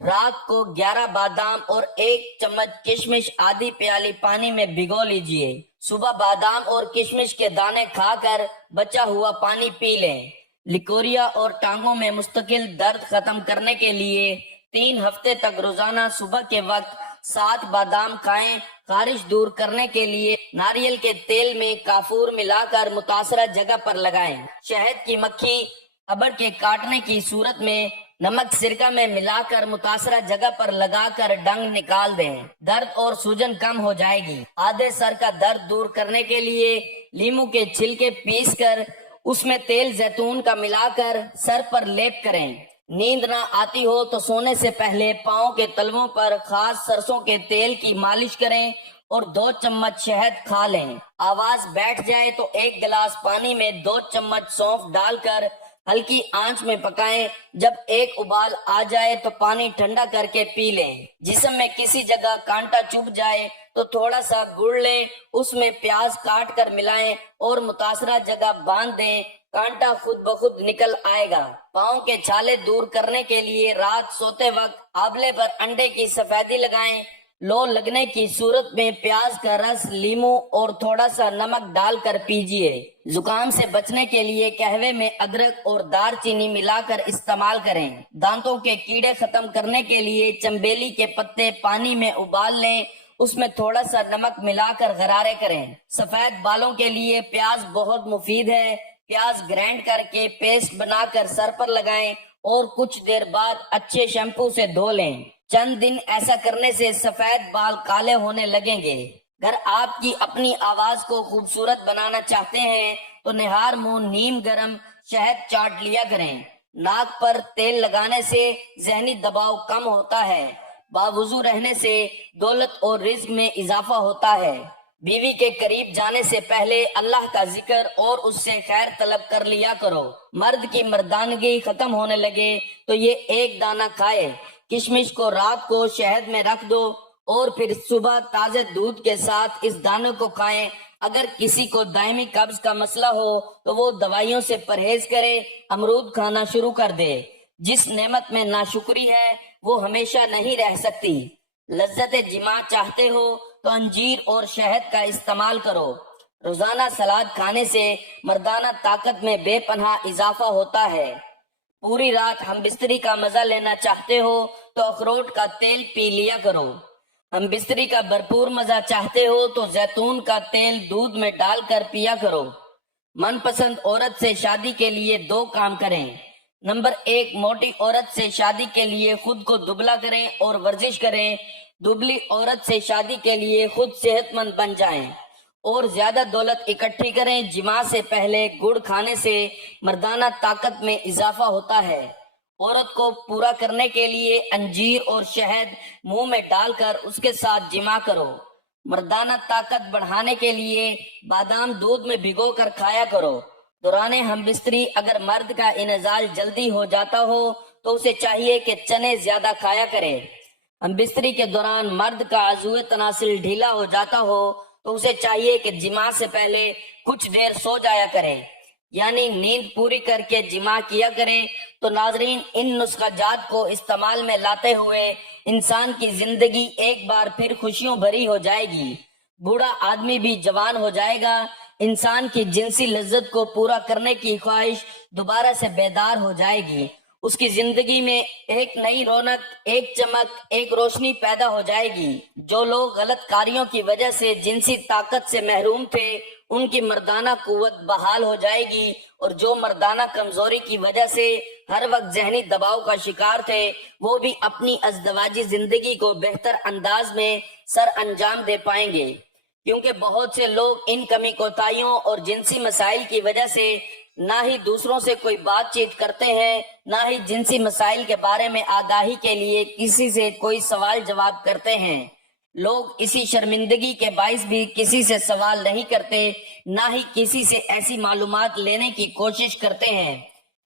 رات کو 11 بادام اور 1 چمچ کشمش آدھی پیالی پانی میں بھگو لیجئے۔ صبح بادام اور کشمش کے دانے کھا کر بچا ہوا پانی پی لیں۔ لیکوریا اور ٹانگوں میں مستقل درد ختم کرنے کے لیے 3 ہفتے تک روزانہ صبح کے وقت 7 بادام کھائیں۔ خارش دور کرنے کے لیے ناریل کے تیل میں کافور ملا کر متاثرہ جگہ پر لگائیں۔ شہد کی مکھی ابر کے کاٹنے کی صورت میں نمک سرکہ میں ملا کر متاثرہ جگہ پر لگا کر ڈنگ نکال دیں، درد اور سوجن کم ہو جائے گی۔ آدھے سر کا درد دور کرنے کے لیے لیموں کے چھلکے پیس کر اس میں تیل زیتون کا ملا کر سر پر لیپ کریں۔ نیند نہ آتی ہو تو سونے سے پہلے پاؤں کے تلووں پر خاص سرسوں کے تیل کی مالش کریں اور 2 چمچ شہد کھا لیں۔ آواز بیٹھ جائے تو 1 گلاس پانی میں 2 چمچ سونف ڈال کر ہلکی آنچ میں پکائیں۔ جب 1 ابال آ جائے تو پانی ٹھنڈا کر کے پی لیں۔ جسم میں کسی جگہ کانٹا چبھ جائے تو تھوڑا سا گڑ لیں، اس میں پیاز کاٹ کر ملائیں اور متاثرہ جگہ باندھ دیں، کانٹا خود بخود نکل آئے گا۔ پاؤں کے چھالے دور کرنے کے لیے رات سوتے وقت آبلے پر انڈے کی سفیدی لگائیں۔ لو لگنے کی صورت میں پیاز کا رس، لیموں اور تھوڑا سا نمک ڈال کر پیجیے۔ زکام سے بچنے کے لیے قہوے میں ادرک اور دار چینی ملا کر استعمال کریں۔ دانتوں کے کیڑے ختم کرنے کے لیے چنبیلی کے پتے پانی میں ابال لیں، اس میں تھوڑا سا نمک ملا کر غرارے کریں۔ سفید بالوں کے لیے پیاز بہت مفید ہے۔ پیاز گرائنڈ کر کے پیسٹ بنا کر سر پر لگائیں اور کچھ دیر بعد اچھے شیمپو سے دھو لیں۔ چند دن ایسا کرنے سے سفید بال کالے ہونے لگیں گے۔ اگر آپ کی اپنی آواز کو خوبصورت بنانا چاہتے ہیں تو نہار منہ نیم گرم شہد چاٹ لیا کریں۔ ناک پر تیل لگانے سے ذہنی دباؤ کم ہوتا ہے۔ باوضو رہنے سے دولت اور رزق میں اضافہ ہوتا ہے۔ بیوی کے قریب جانے سے پہلے اللہ کا ذکر اور اس سے خیر طلب کر لیا کرو۔ مرد کی مردانگی ختم ہونے لگے تو یہ 1 دانہ کھائے۔ کشمش کو رات کو شہد میں رکھ دو اور پھر صبح تازے دودھ کے ساتھ اس دانے کو کھائیں۔ اگر کسی کو دائمی قبض کا مسئلہ ہو تو وہ دوائیوں سے پرہیز کرے، امرود کھانا شروع کر دے۔ جس نعمت میں ناشکری ہے وہ ہمیشہ نہیں رہ سکتی۔ لذت جماع چاہتے ہو تو انجیر اور شہد کا استعمال کرو۔ روزانہ سلاد کھانے سے مردانہ طاقت میں بے پناہ اضافہ ہوتا ہے۔ پوری رات ہم بستری کا مزہ لینا چاہتے ہو تو اخروٹ کا تیل پی لیا کرو۔ ہم بستری کا بھرپور مزہ چاہتے ہو تو زیتون کا تیل دودھ میں ڈال کر پیا کرو۔ من پسند عورت سے شادی کے لیے 2 کام کریں۔ نمبر 1، موٹی عورت سے شادی کے لیے خود کو دبلا کریں اور ورزش کریں۔ دبلی عورت سے شادی کے لیے خود صحت مند بن جائیں اور زیادہ دولت اکٹھی کریں۔ جماع سے پہلے گڑ کھانے سے مردانہ طاقت میں اضافہ ہوتا ہے۔ عورت کو پورا کرنے کے لیے انجیر اور شہد منہ میں ڈال کر اس کے ساتھ جماع کرو۔ مردانہ طاقت بڑھانے کے لیے بادام دودھ میں بھگو کر کھایا کرو۔ دوران ہم بستری اگر مرد کا انزال جلدی ہو جاتا ہو تو اسے چاہیے کہ چنے زیادہ کھایا کرے۔ ہم بستری کے دوران مرد کا عضو تناسل ڈھیلا ہو جاتا ہو تو اسے چاہیے کہ جماع سے پہلے کچھ دیر سو جایا کرے، یعنی نیند پوری کر کے جماع کیا کرے۔ تو ناظرین، ان نسخہ جات کو استعمال میں لاتے ہوئے انسان کی زندگی ایک بار پھر خوشیوں بھری ہو جائے گی۔ بوڑھا آدمی بھی جوان ہو جائے گا۔ انسان کی جنسی لذت کو پورا کرنے کی خواہش دوبارہ سے بیدار ہو جائے گی۔ اس کی زندگی میں ایک نئی رونق، ایک چمک، ایک روشنی پیدا ہو جائے گی۔ جو لوگ غلط کاریوں کی وجہ سے جنسی طاقت سے محروم تھے ان کی مردانہ قوت بحال ہو جائے گی، اور جو مردانہ کمزوری کی وجہ سے ہر وقت ذہنی دباؤ کا شکار تھے وہ بھی اپنی ازدواجی زندگی کو بہتر انداز میں سر انجام دے پائیں گے، کیونکہ بہت سے لوگ ان کمی کوتاہیوں اور جنسی مسائل کی وجہ سے نہ ہی دوسروں سے کوئی بات چیت کرتے ہیں، نہ ہی جنسی مسائل کے بارے میں آگاہی کے لیے کسی سے کوئی سوال جواب کرتے ہیں۔ لوگ اسی شرمندگی کے باعث بھی کسی سے سوال نہیں کرتے، نہ ہی کسی سے ایسی معلومات لینے کی کوشش کرتے ہیں،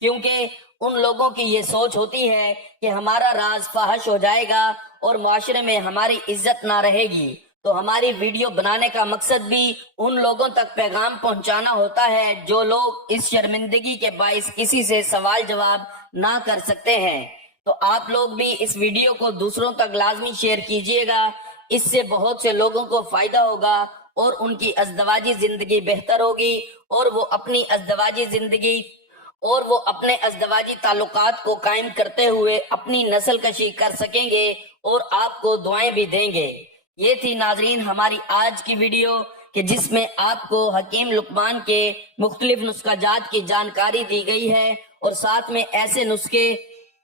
کیونکہ ان لوگوں کی یہ سوچ ہوتی ہے کہ ہمارا راز فاحش ہو جائے گا اور معاشرے میں ہماری عزت نہ رہے گی۔ تو ہماری ویڈیو بنانے کا مقصد بھی ان لوگوں تک پیغام پہنچانا ہوتا ہے جو لوگ اس شرمندگی کے باعث کسی سے سوال جواب نہ کر سکتے ہیں۔ تو آپ لوگ بھی اس ویڈیو کو دوسروں تک لازمی شیئر کیجئے گا، اس سے بہت سے لوگوں کو فائدہ ہوگا اور ان کی ازدواجی زندگی بہتر ہوگی اور وہ اپنے ازدواجی تعلقات کو قائم کرتے ہوئے اپنی نسل کشی کر سکیں گے اور آپ کو دعائیں بھی دیں گے۔ یہ تھی ناظرین ہماری آج کی ویڈیو کہ جس میں آپ کو حکیم لقمان کے مختلف نسخہ جات کی جانکاری دی گئی ہے اور ساتھ میں ایسے نسخے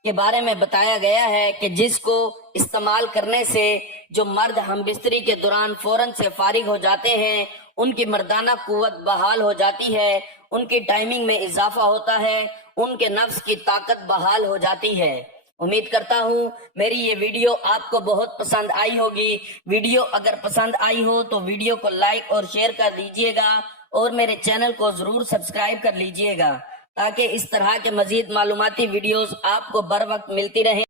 کے بارے میں بتایا گیا ہے کہ جس کو استعمال کرنے سے جو مرد ہم بستری کے دوران فوراً سے فارغ ہو جاتے ہیں، ان کی مردانہ قوت بحال ہو جاتی ہے، ان کی ٹائمنگ میں اضافہ ہوتا ہے، ان کے نفس کی طاقت بحال ہو جاتی ہے۔ امید کرتا ہوں میری یہ ویڈیو آپ کو بہت پسند آئی ہوگی۔ ویڈیو اگر پسند آئی ہو تو ویڈیو کو لائک اور شیئر کر دیجئے گا اور میرے چینل کو ضرور سبسکرائب کر لیجئے گا تاکہ اس طرح کے مزید معلوماتی ویڈیوز آپ کو بر وقت ملتی رہیں۔